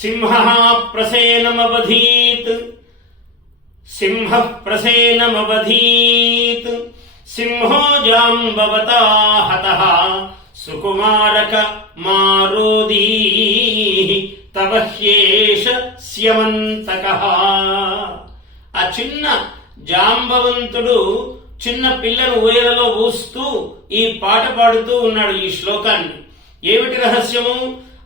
సింహః ప్రసేనమవధీత్ సింహః ప్రసేనమవధీత్ సింహో జాంబవతా హతః సుకుమారక మారోదీః తవ హ్యేష స్యమంతకః. ఆ చిన్న జాంబవంతుడు చిన్న పిల్లను ఊయలలో ఊస్తూ ఈ పాట పాడుతూ ఉన్నాడు. ఈ శ్లోకాన్ని ఏమిటి రహస్యము?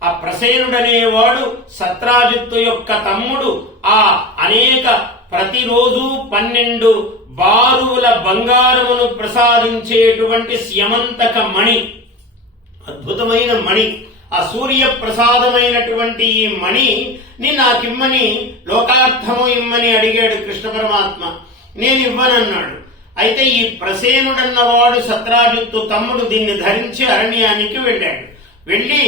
ఆ ప్రసేనుడనేవాడు సత్రాజిత్తు యొక్క తమ్ముడు. ఆ అనేక ప్రతిరోజు 12 బారువుల బంగారమును ప్రసాదించేటువంటి స్యమంతక మణి, అద్భుతమైన మణి, ఆ సూర్య ప్రసాదమైనటువంటి ఈ మణిని నాకిమ్మని, లోకార్థము ఇమ్మని అడిగాడు కృష్ణ పరమాత్మ. నేను ఇవ్వనన్నాడు. అయితే ఈ ప్రసేనుడన్నవాడు సత్రాజిత్తు తమ్ముడు దీన్ని ధరించి అరణ్యానికి వెళ్ళాడు. వెళ్లి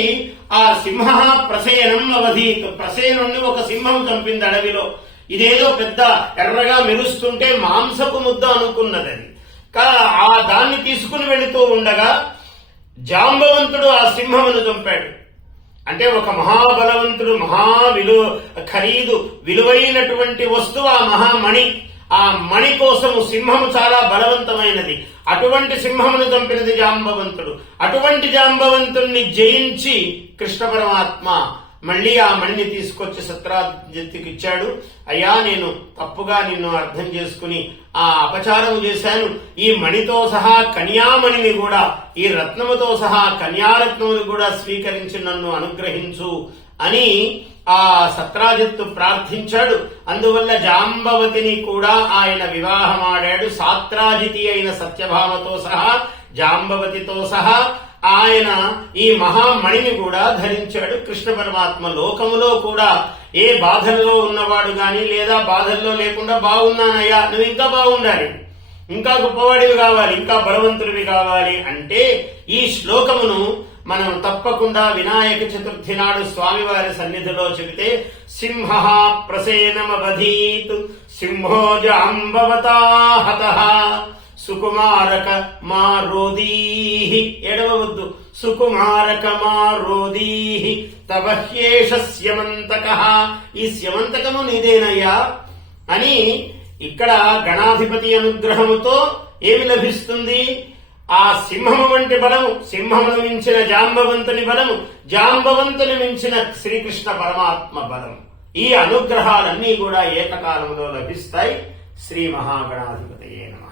ఆ సింహ ప్రసేనం అవధీత్, ప్రసేనుణ్ణి ఒక సింహం చంపింది అడవిలో. ఇదేదో పెద్ద ఎర్రగా మెరుస్తుంటే మాంసపు ముద్ద అనుకున్నది. అది ఆ దాన్ని తీసుకుని వెళుతూ ఉండగా జాంబవంతుడు ఆ సింహమును చంపాడు. అంటే ఒక మహాబలవంతుడు, ఖరీదు విలువైనటువంటి వస్తువు ఆ మహామణి. ఆ మణి కోసము సింహము చాలా బలవంతమైనది. అటువంటి సింహమును చంపినది జాంబవంతుడు. అటువంటి జాంబవంతుణ్ణి జయించి కృష్ణ పరమాత్మ మళ్లీ ఆ మణిని తీసుకొచ్చి సత్రాజిత్తుకి ఇచ్చాడు. అయ్యా, నేను తప్పుగా నిన్ను అర్థం చేసుకుని ఆ అపచారం చేశాను. ఈ మణితో సహా కన్యామణిని కూడా, ఈ రత్నముతో సహా కన్యారత్నమును కూడా స్వీకరించి నన్ను అనుగ్రహించు అని ఆ సత్రాజిత్తు ప్రార్థించాడు. అందువల్ల జాంబవతిని కూడా ఆయన వివాహమాడాడు. సాత్రాజితి అయిన సత్యభామతో సహా, జాంబవతితో సహా ఆయన ఈ మహామణిని కూడా ధరించాడు కృష్ణ పరమాత్మ. లోకములో కూడా ఏ బాధల్లో ఉన్నవాడు గాని, లేదా బాధల్లో లేకుండా బాగున్నానయ్యా, నువ్వు ఇంకా బాగుండాలి, ఇంకా గొప్పవాడివి కావాలి, ఇంకా బలవంతుడివి కావాలి అంటే ఈ శ్లోకమును మనం తప్పకుండా వినాయక చతుర్థి నాడు స్వామివారి సన్నిధిలో చెబితే సింహ ప్రసేనమవధీత్ సింహో జాంబవతా హతః సుకుమారక మారోదీః, ఎడవవద్దు, సుకుమారక మారోదీః తవ హ్యేష స్యమంతకః, ఈ స్యమంతకము నీదేనయ్యా అని ఇక్కడ గణాధిపతి అనుగ్రహముతో ఏమి లభిస్తుంది? ఆ సింహము వంటి బలము, సింహమును మించిన జాంబవంతుని బలము, జాంబవంతుని మించిన శ్రీకృష్ణ పరమాత్మ బలము. ఈ అనుగ్రహాలన్నీ కూడా ఏకకాలంలో లభిస్తాయి. శ్రీ మహాగణాధిపతయే నమః.